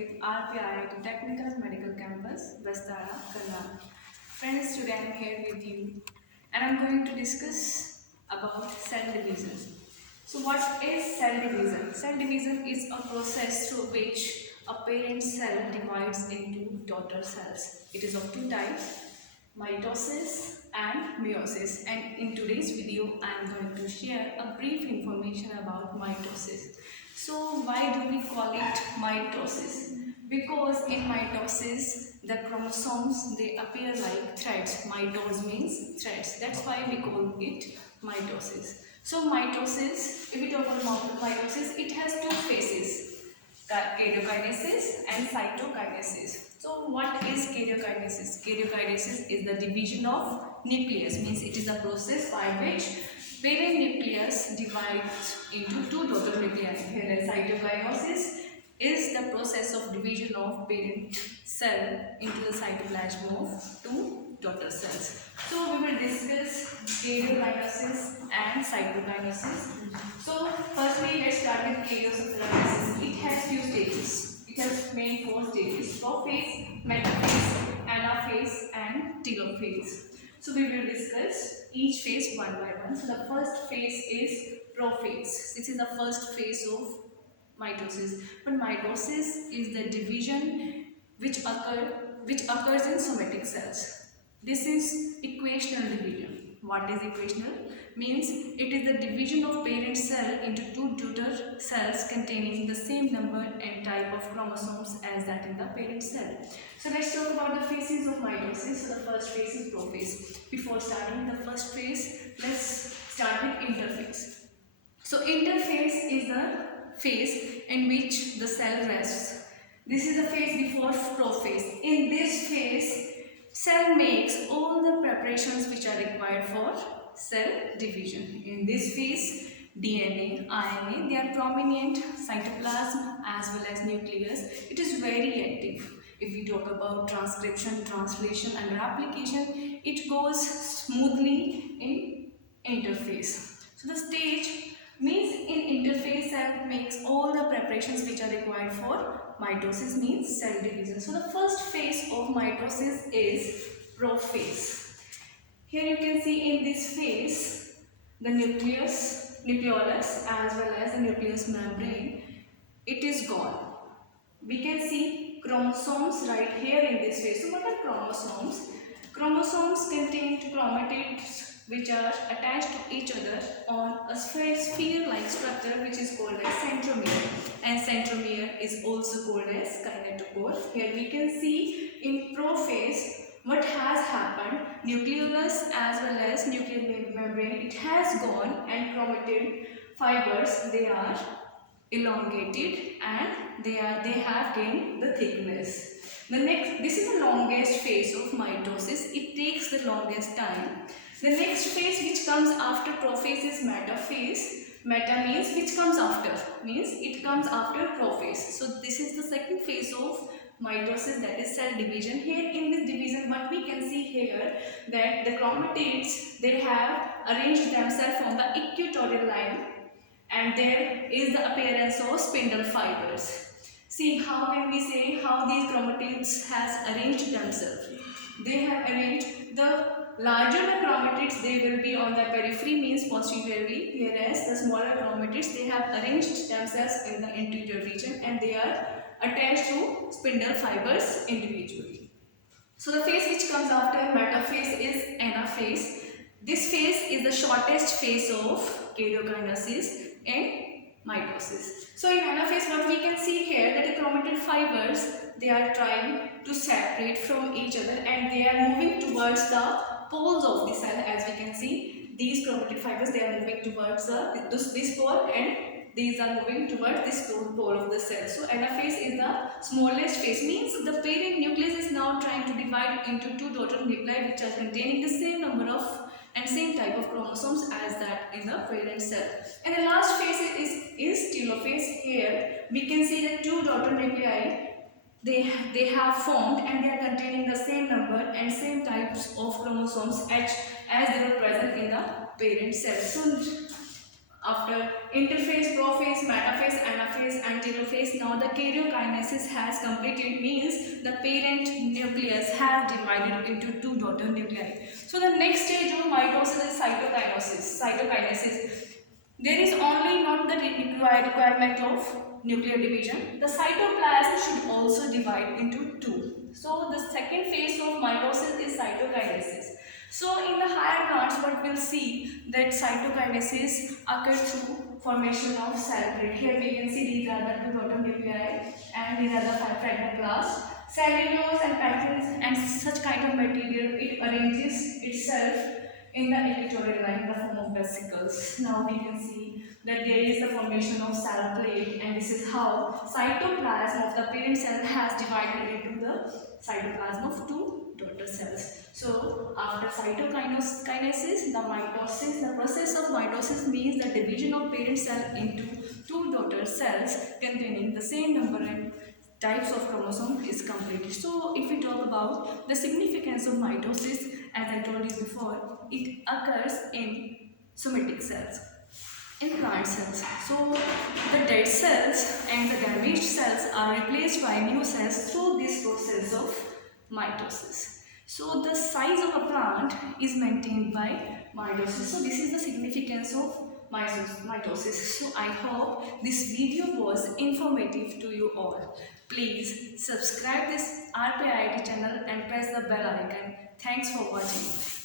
with RPIIT Technical Medical Campus, Vastara, Karnal. Friends, today I am here with you and I am going to discuss about cell division. So what is cell division? Cell division is a process through which a parent cell divides into daughter cells. It is of two types, mitosis and meiosis, and in today's video I am going to share a brief information about mitosis. So why do we call it mitosis? Because in mitosis the chromosomes they appear like threads. Mitos means threads, that's why we call it mitosis. So mitosis, if we talk about mitosis, it has two phases, karyokinesis and cytokinesis. So what is karyokinesis? Karyokinesis is the division of nucleus, means it is a process by which parent nucleus divides into two daughter nuclei. Whereas cytokinesis is the process of division of parent cell into the cytoplasm of two daughter cells. So we will discuss karyokinesis and cytokinesis. So firstly, let's start with karyokinesis. It has few stages. It has main four stages: prophase, metaphase, anaphase, and telophase. So we will discuss each phase one by one. So the first phase is prophase. This is the first phase of mitosis. But mitosis is the division which occurs in somatic cells. This is equational division. What is equational? Means it is the division of parent cell into two daughter cells containing the same number and type of chromosomes as that in the parent cell. So let's talk about the phases of mitosis. So the first phase is prophase. Before starting the first phase, let's start with interphase. So interphase is the phase in which the cell rests. This is the phase before prophase. In this phase, cell makes all the preparations which are required for cell division. In this phase, DNA, RNA, they are prominent, cytoplasm as well as nucleus. It is very active. If we talk about transcription, translation and replication, it goes smoothly in interphase. So the stage means in interphase cell makes all the preparations which are required for mitosis, means cell division. So the first phase of mitosis is prophase. Here you can see in this phase the nucleolus as well as the nucleus membrane, it is gone. We can see chromosomes right here in this phase. So what are chromosomes? Chromosomes contain chromatids which are attached to each other on a sphere-like structure which is called as centromere, and centromere is also called as kinetochore. Here we can see in prophase what has happened. Nucleolus as well as nuclear membrane, it has gone, and chromatid fibers, they are elongated and they have gained the thickness. This is the longest phase of mitosis. It takes the longest time. The next phase which comes after prophase is metaphase. Meta means which comes after, means it comes after prophase. So this is the second phase of mitosis, that is cell division. Here in this division, what we can see here, that the chromatids, they have arranged themselves on the equatorial line, and there is the appearance of spindle fibers. See, how can we say how these chromatids has arranged themselves? They have arranged, the larger the chromatids, they will be on the periphery, means posteriorly, whereas the smaller chromatids, they have arranged themselves in the anterior region and they are attached to spindle fibers individually. So the phase which comes after metaphase is anaphase. This phase is the shortest phase of karyokinesis and mitosis. So in anaphase, what we can see here, that the chromatid fibers, they are trying to separate from each other and they are moving towards the poles of the cell. As we can see, these chromatid fibers, they are moving towards this pole, and these are moving towards this pole of the cell. So anaphase is the smallest phase, means the parent nucleus is now trying to divide into two daughter nuclei which are containing the same number of and same type of chromosomes as that in the parent cell. And the last phase is telophase. Here we can see the two daughter nuclei, they have formed and they are containing the same number and same types of chromosomes as they were present in the parent cell. So After interphase, prophase, metaphase, anaphase and telophase, now the karyokinesis has completed, means the parent nucleus has divided into two daughter nuclei. So the next stage of mitosis is cytokinesis. There is only not the requirement of nuclear division. The cytoplasm should also divide into two. So the second phase of mitosis is cytokinesis. So in the higher plants, what we'll see that cytokinesis occurs through formation of cell plate. Here we can see these are the two daughter nuclei and these are the fibroblasts. Cellulose and patterns and such kind of material, it arranges itself in the equatorial line in the form of vesicles. Now we can see that there is the formation of cell plate, and this is how cytoplasm of the parent cell has divided into the cytoplasm of two daughter cells. So after cytokinesis, the mitosis, the process of mitosis means the division of parent cell into two daughter cells containing the same number and types of chromosome is completed. So if we talk about the significance of mitosis, as I told you before, it occurs in somatic cells, in plant cells. So the dead cells and the damaged cells are replaced by new cells through this process of mitosis. So the size of a plant is maintained by mitosis. So this is the significance of mitosis. So I hope this video was informative to you all. Please subscribe this RPIIT channel and press the bell icon. Thanks for watching.